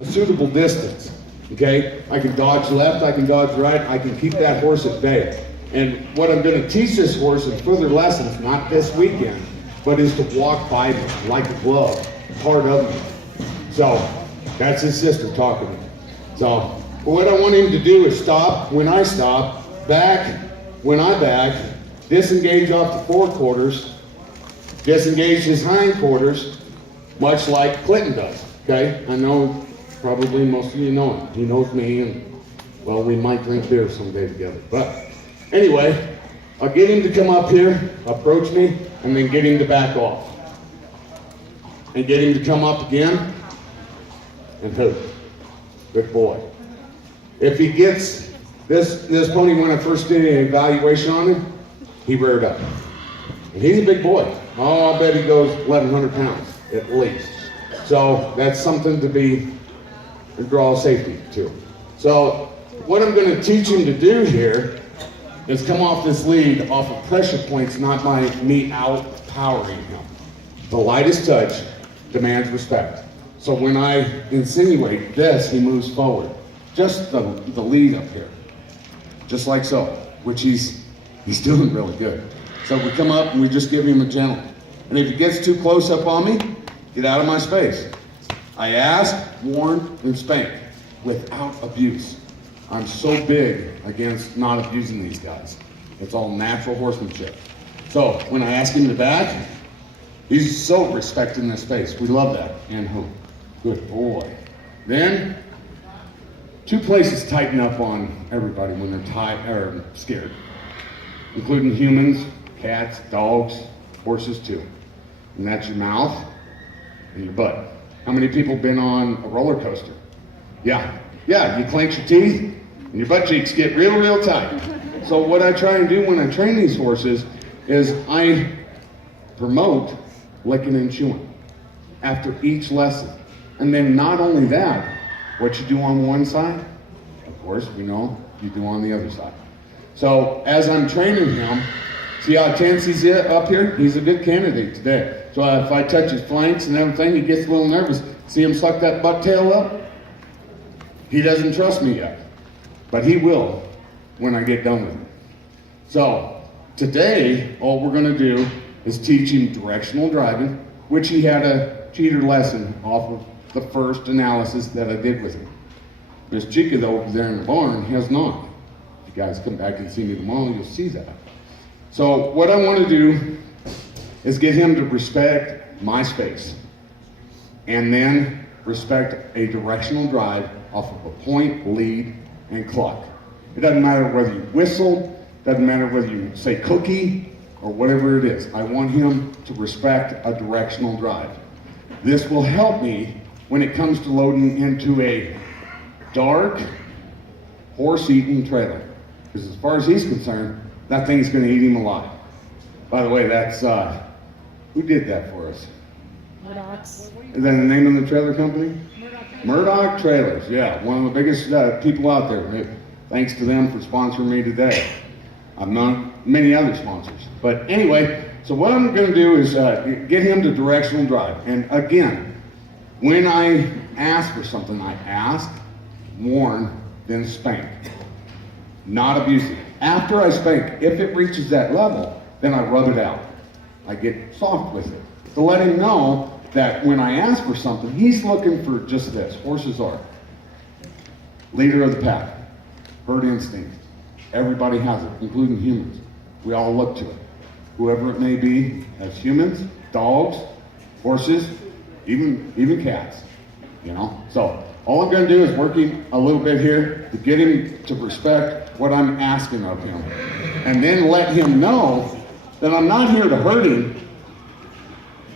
a suitable distance. Okay, I can dodge left, I can dodge right, I can keep that horse at bay. And what I'm going to teach this horse in further lessons, not this weekend, but is to walk by me like a glove, part of me. So that's his sister talking to me. So what I want him to do is stop when I stop, back when I back, disengage off the forequarters, disengage his hindquarters, much like Clinton does. Okay, I know probably most of you know him. He knows me, and well, we might drink beer someday together. But anyway, I'll get him to come up here, approach me, and then get him to back off. And get him to come up again, and hoot. Good boy. If he gets, this pony, when I first did an evaluation on him, he reared up. And he's a big boy. Oh, I bet he goes 1,100 pounds, at least. So that's something to draw safety to. So what I'm going to teach him to do here is come off this lead off of pressure points, not me outpowering him. The lightest touch demands respect. So when I insinuate this, he moves forward. Just the lead up here. Just like so, which he's doing really good. So we come up and we just give him a gentle. And if he gets too close up on me, get out of my space. I ask, warn, and spank without abuse. I'm so big against not abusing these guys. It's all natural horsemanship. So when I ask him to back, he's so respecting this space. We love that. And who? Good boy. Then, two places tighten up on everybody when they're scared, including humans, cats, dogs, horses too. And that's your mouth and your butt. How many people been on a roller coaster? Yeah, you clench your teeth and your butt cheeks get real tight. So what I try and do when I train these horses is I promote licking and chewing after each lesson. And then not only that, what you do on one side, of course, we know you do on the other side. So as I'm training him, see how tense he's up here? He's a good candidate today. So if I touch his flanks and everything, he gets a little nervous. See him suck that butt tail up? He doesn't trust me yet, but he will when I get done with him. So today, all we're going to do is teach him directional driving, which he had a cheater lesson off of the first analysis that I did with him. Miss Chica, though, over there in the barn, has not. If you guys come back and see me tomorrow, you'll see that. So what I want to do is get him to respect my space and then respect a directional drive off of a point, lead, and cluck. It doesn't matter whether you whistle, doesn't matter whether you say cookie, or whatever it is. I want him to respect a directional drive. This will help me when it comes to loading into a dark, horse-eating trailer. Because as far as he's concerned, that thing's going to eat him alive. By the way, that's, who did that for us? Murdoch's. Is that the name of the trailer company? Murdoch Trailers, yeah, one of the biggest people out there. Thanks to them for sponsoring me today. I've known many other sponsors. But anyway, so what I'm going to do is get him to directional drive. And again, when I ask for something, I ask, warn, then spank. Not abusive. After I spank, if it reaches that level, then I rub it out. I get soft with it to let him know that when I ask for something, he's looking for just this. Horses are leader of the pack, herd instinct. Everybody has it, including humans. We all look to it. Whoever it may be, as humans, dogs, horses, even cats, you know? So all I'm going to do is working a little bit here to get him to respect what I'm asking of him. And then let him know that I'm not here to hurt him,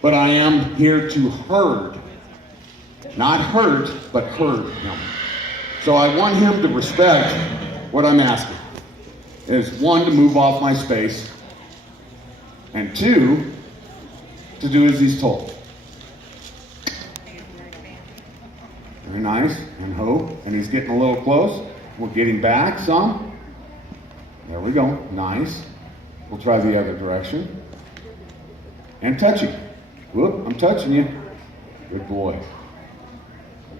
but I am here to herd. Not hurt, but herd him. So I want him to respect what I'm asking. Is one, to move off my space, and two, to do as he's told. Very nice, and ho, and he's getting a little close. We'll get him back some. There we go, nice. We'll try the other direction. And touch him. Whoop, I'm touching you. Good boy.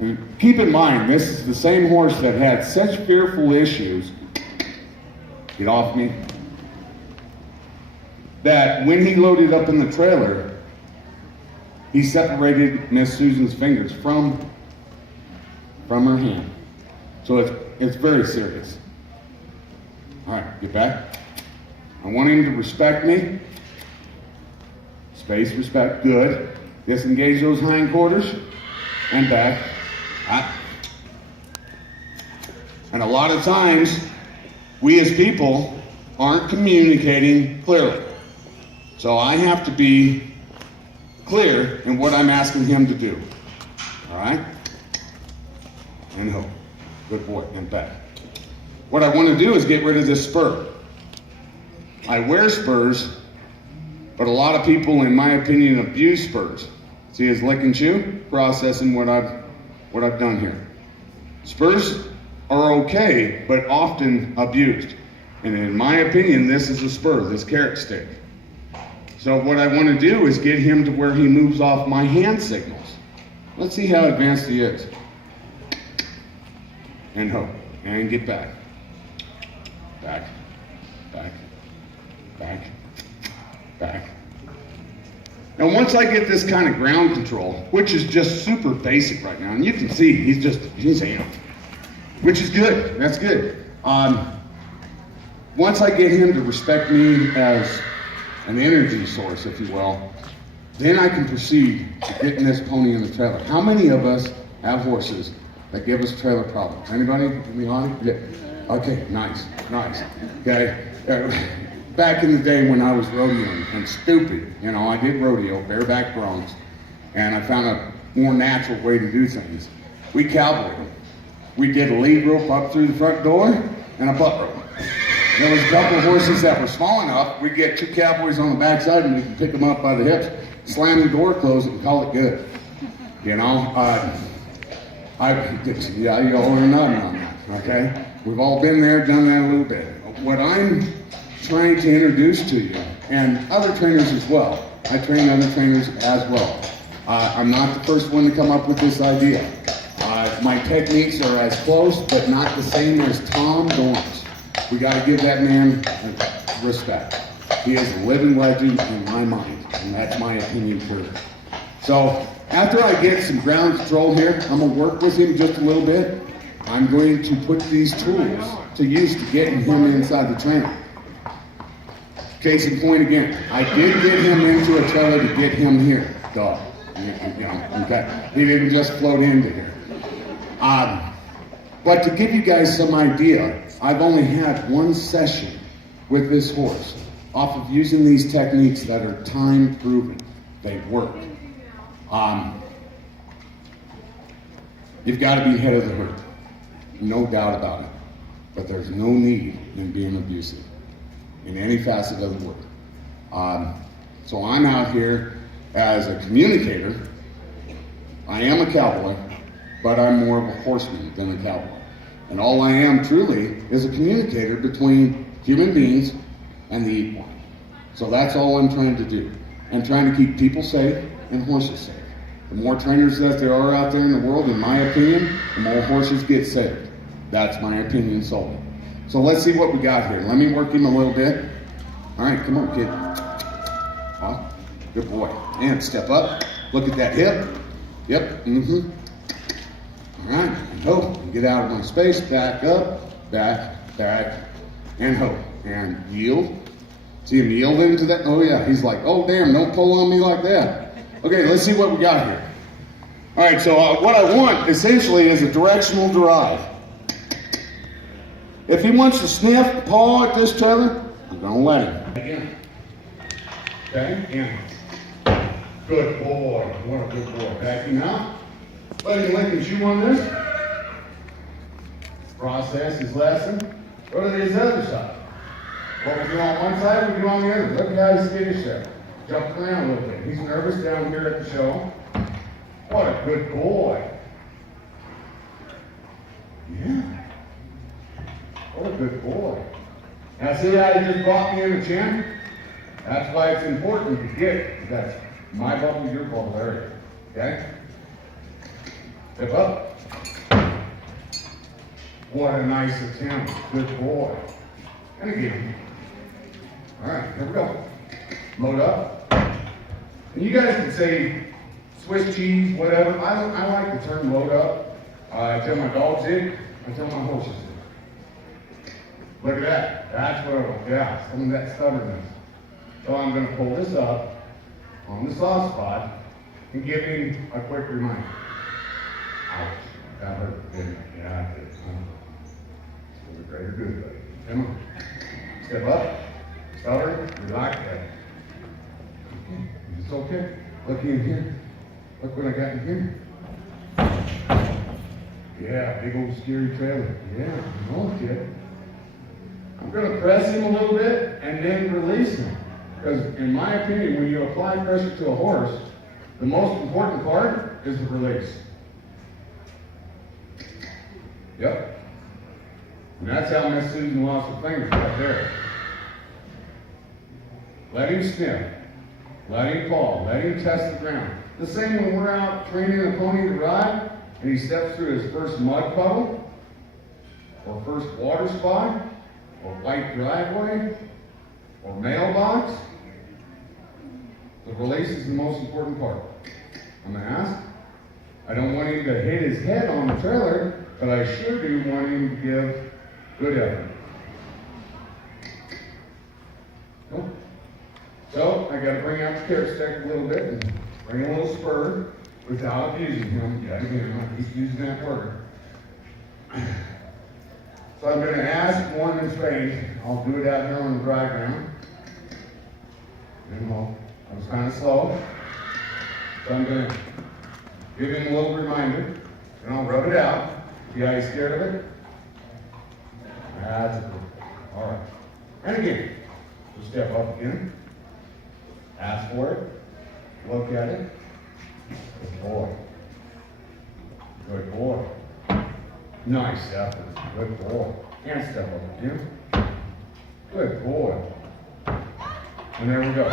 And keep in mind, this is the same horse that had such fearful issues, get off me, that when he loaded up in the trailer, he separated Miss Susan's fingers from her hand. So it's very serious. All right, get back. I want him to respect me. Space, respect, good. Disengage those hindquarters and back. Up. And a lot of times, we as people aren't communicating clearly. So I have to be clear in what I'm asking him to do. All right? And ho. Good boy. And back. What I want to do is get rid of this spur. I wear spurs, but a lot of people, in my opinion, abuse spurs. See his lick and chew? Processing what I've done here. Spurs are okay, but often abused. And in my opinion, this is a spur, this carrot stick. So what I want to do is get him to where he moves off my hand signals. Let's see how advanced he is. And ho. And get back. Back. Back. Back. Back. Now once I get this kind of ground control, which is just super basic right now, and you can see he's amped, which is good, that's good. Once I get him to respect me as an energy source, if you will, then I can proceed to getting this pony in the trailer. How many of us have horses that give us trailer problems? Anybody in the audience? Yeah. Okay, nice. Okay. Back in the day when I was rodeoing and stupid, I did rodeo, bareback broncs, and I found a more natural way to do things. We cowboyed them. We'd get a lead rope up through the front door and a butt rope. There was a couple of horses that were small enough, we'd get two cowboys on the backside and we could pick them up by the hips, slam the door closed and call it good. You older than nothing on that, okay? We've all been there, done that a little bit. What I'm trying to introduce to you, and other trainers as well. I train other trainers as well. I'm not the first one to come up with this idea. My techniques are as close, but not the same as Tom Dorn's. We got to give that man respect. He is a living legend in my mind, and that's my opinion for it. So after I get some ground control here, I'm going to work with him just a little bit. I'm going to put these tools to use to get him inside the trailer. Case in point again, I did get him into a trailer to get him here, dog. Okay. He didn't just float into here. But to give you guys some idea, I've only had one session with this horse off of using these techniques that are time proven. They work. You've got to be head of the herd, no doubt about it. But there's no need in being abusive in any facet of the word. So I'm out here as a communicator. I am a cowboy, but I'm more of a horseman than a cowboy. And all I am truly is a communicator between human beings and the equine. So that's all I'm trying to do. I'm trying to keep people safe and horses safe. The more trainers that there are out there in the world, in my opinion, the more horses get saved. That's my opinion solely. So let's see what we got here. Let me work him a little bit. All right, come on, kid. Oh, good boy. And step up. Look at that hip. Yep. All right, and ho. Get out of my space. Back up. Back. And ho. And yield. See him yield into that? Oh, yeah. He's like, oh, damn, don't pull on me like that. Okay, let's see what we got here. All right, so what I want, essentially, is a directional drive. If he wants to sniff, paw at this trailer, I'm going to let him. Again. Okay, and good boy. What a good boy. Backing out. Let him lick and chew on this. Process his lesson. Go to this other side. What we do on one side, we do on the other. Look at how he's skittish there. Jump around a little bit. He's nervous down here at the show. What a good boy. Yeah. What a good boy. Now see how he just brought me in the chin? That's why it's important to get that's my bubble, your bubble area. Okay? Step up. What a nice attempt. Good boy. And again. All right, here we go. Load up. And you guys can say Swiss cheese, whatever. I like the term load up. I tell my dogs it. I tell my horses it. Look at that. That's what I want. Yeah, some of that stubbornness. So I'm going to pull this up on the soft spot and give him a quick reminder. Ouch. That hurt, didn't it? Yeah, it did. We're great or good, buddy. Come on. Step up. Stubborn. Relax. Okay. It's okay. Look in here. Look what I got in here. Yeah, big old scary trailer. Yeah, I know, kid. I'm going to press him a little bit and then release him. Because in my opinion, when you apply pressure to a horse, the most important part is the release. Yep. And that's how Miss Susan lost her fingers, right there. Let him sniff. Let him fall. Let him test the ground. The same when we're out training a pony to ride, and he steps through his first mud puddle, or first water spot, or white driveway, or mailbox. The release is the most important part. I'm going to ask. I don't want him to hit his head on the trailer, but I sure do want him to give good effort. Nope. So I got to bring out the carrot stick a little bit and bring a little spur without abusing him. Yeah, again, I keep using that word. So I'm going to ask more than space. I'll do it out here on the dry ground. And I was kind of slow. So I'm going to give him a little reminder. And I'll rub it out. See how he's scared of it? That's it. All right. And again, we'll step up again. Ask for it. Look at it. Good boy. Good boy. Nice effort. Good boy. And step up again. Good boy. And there we go.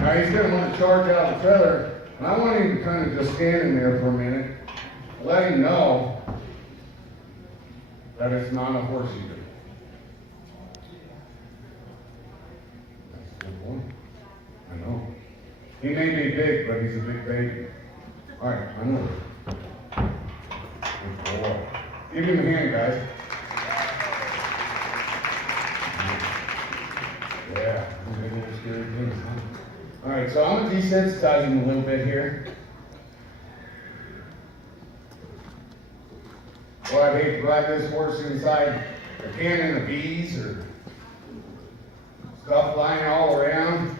Now he's going to want to charge out the trailer, and I want him to kind of just stand in there for a minute, let him know that it's not a horse eater. That's a good boy. I know. He may be big, but he's a big baby. All right, I know. Good boy. Give him a hand, guys. Yeah, big old scary things, huh? All right, so I'm going to desensitize him a little bit here. Well, I'd hate to ride this horse inside a cannon of bees or stuff flying all around.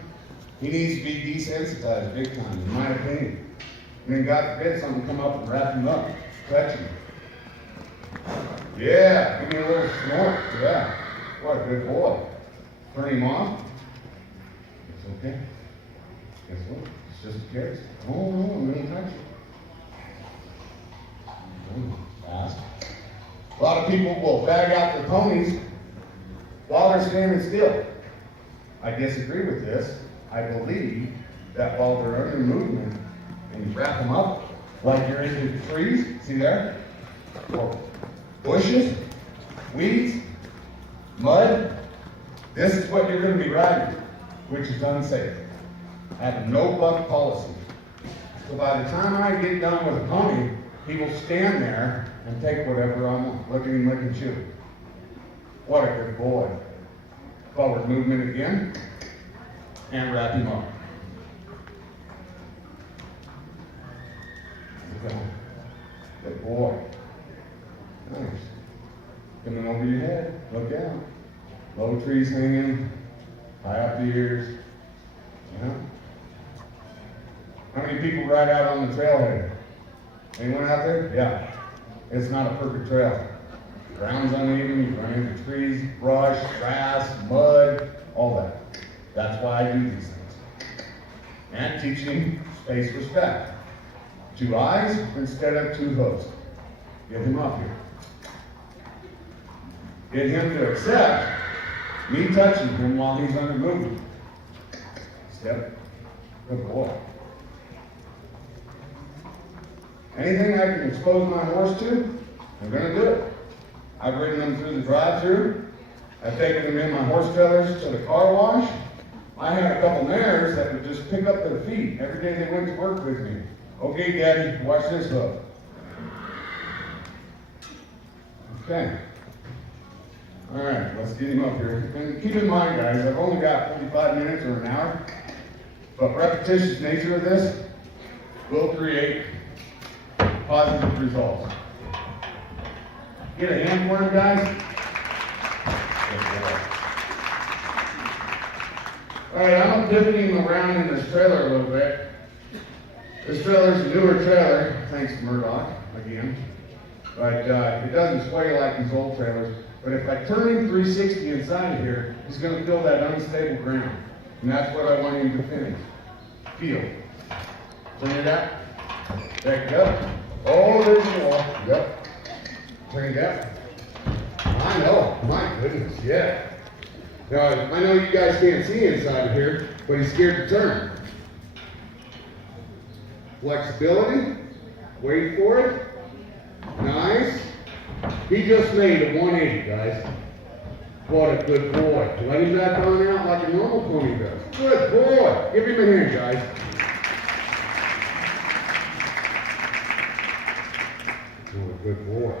He needs to be desensitized big time, in my opinion. And then God forbid something come up and wrap him up, touch him. Yeah, give me a little snort. Yeah, what a good boy. Turn him off. It's okay. Guess what? It's just a carrot. Oh, no, I'm going to touch it. Fast. A lot of people will bag out their ponies while they're standing still. I disagree with this. I believe that while they're under movement and you wrap them up like you're into the trees, see there? Or bushes, weeds, mud, this is what you're going to be riding, which is unsafe. I have a no buck policy. So by the time I get done with a pony, he will stand there and take whatever I want. Look at him, lick and chew. What a good boy. Forward movement again. And wrap him up. Good boy. Nice. Coming over your head. Look out. Low trees hanging. High up the ears. Yeah. How many people ride out on the trailhead? Anyone out there? Yeah. It's not a perfect trail. Ground's uneven, you run into trees, brush, grass, mud, all that. That's why I do these things. And teaching space respect. 2 eyes instead of 2 hooves. Get him up here. Get him to accept me touching him while he's under movement. Step. Good boy. Anything I can expose my horse to, I'm gonna do it. I've ridden them through the drive-through. I've taken them in my horse trailers to the car wash. I had a couple mares that would just pick up their feet every day they went to work with me. Okay, Daddy, watch this hook. Okay. All right, let's get him up here. And keep in mind, guys, I've only got 45 minutes or an hour, but repetitious nature of this will create positive results. Get a hand for him, guys. All right, I'm pivoting him around in this trailer a little bit. This trailer's a newer trailer, thanks to Murdoch, again. But it doesn't sway like these old trailers. But if I turn him 360 inside of here, he's going to feel that unstable ground. And that's what I want him to finish. Feel. Turn it out. Back it up. Oh, there's the wall. Yep. Turn it out. I know. My goodness, yeah. Now, I know you guys can't see inside of here, but he's scared to turn. Flexibility. Wait for it. Nice. He just made a 180, guys. What a good boy. Let him back on out like a normal pony does. Good boy. Give him a hand, guys. What a good boy.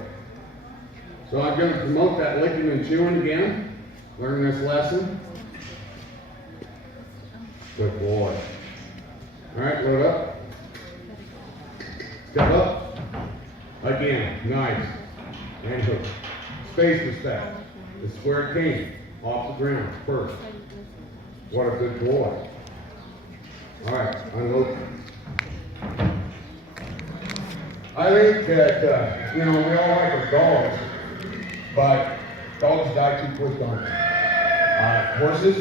So I'm going to promote that licking and chewing again. Learn this lesson. Good boy. All right, load up. Step up. Again, nice. And hook. Space respect. This is where it came. Off the ground first. What a good boy. All right, unload. I think that, we all like our dogs, but dogs die too quick on them. Horses,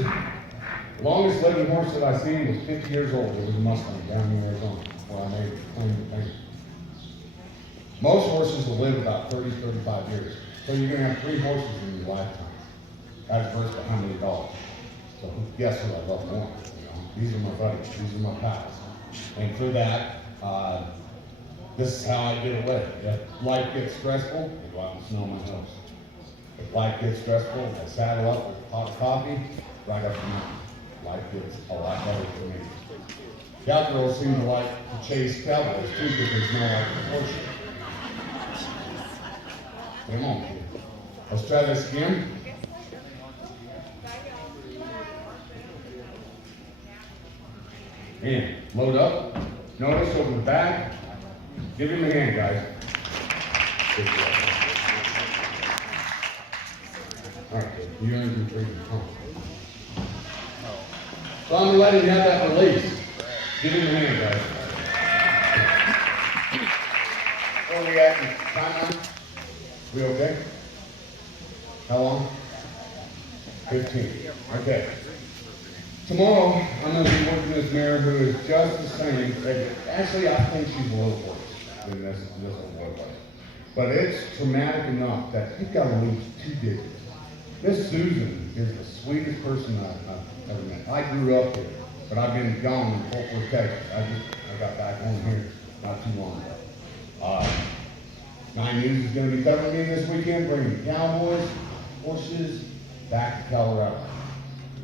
the longest living horse that I've seen was 50 years old. It was a Mustang down in Arizona, where I made claim to fame. Most horses will live about 30, 35 years. So you're going to have 3 horses in your lifetime. That's versus how many dogs. So guess who I love more? These are my buddies. These are my pals. And for that, this is how I get away. If life gets stressful, I go out and snow my nose. If life gets stressful, I saddle up with a pot of coffee, right up the mountain. Life gets a lot better for me. Cowgirls seem to like to chase cowboys too because they smell like a horse. Come on, kid. Let's try this again. And load up. Notice over the back. Give him a hand, guys. Good job. All right, you earned your freedom. So I'm going to let him have that release. Give him a hand, guys. What are we at? Time on? We okay? How long? 15. Okay. Tomorrow, I'm going to be working this mare who is just the same. Actually, I think she's a little worse than this little boy was. But it's traumatic enough that you've got to lose 2 digits. Miss Susan is the sweetest person I've ever met. I grew up here, but I've been gone in Fort Worth, Texas. I got back home here not too long ago. 9 News is going to be covering me this weekend, bringing cowboys, horses back to Colorado.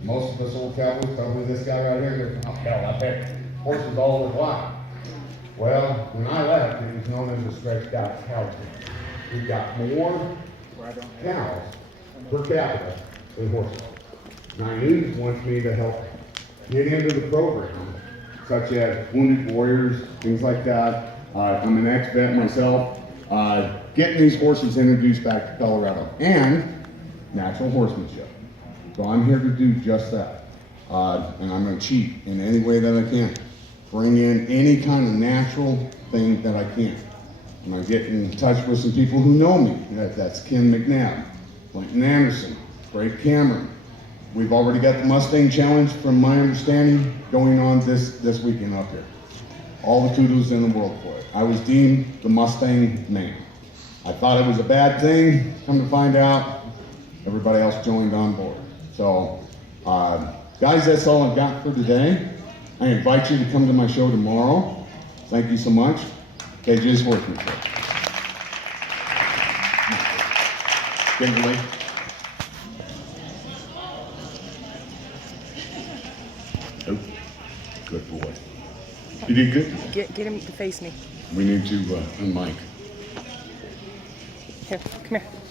Most of us old cowboys, probably this guy right here, goes, oh hell, I've had horses all over the life. Well, when I left, it was known as a stretched out cow team. We've got more cows per capita than horses. 9 News wants me to help get into the program, such as wounded warriors, things like that. I'm an ex-vet myself. Getting these horses introduced back to Colorado and natural horsemanship. So I'm here to do just that. And I'm going to cheat in any way that I can. Bring in any kind of natural thing that I can. I'm going to get in touch with some people who know me. That's Ken McNabb, Clinton Anderson, Craig Cameron. We've already got the Mustang Challenge, from my understanding, going on this weekend up here. All the kudos in the world for it. I was deemed the Mustang man. I thought it was a bad thing. Come to find out, everybody else joined on board. So, guys, that's all I've got for today. I invite you to come to my show tomorrow. Thank you so much. KJ's horsemanship. Kimberly. Oh, good boy. You did good today. Get him to face me. We need to unmic. Here, come here.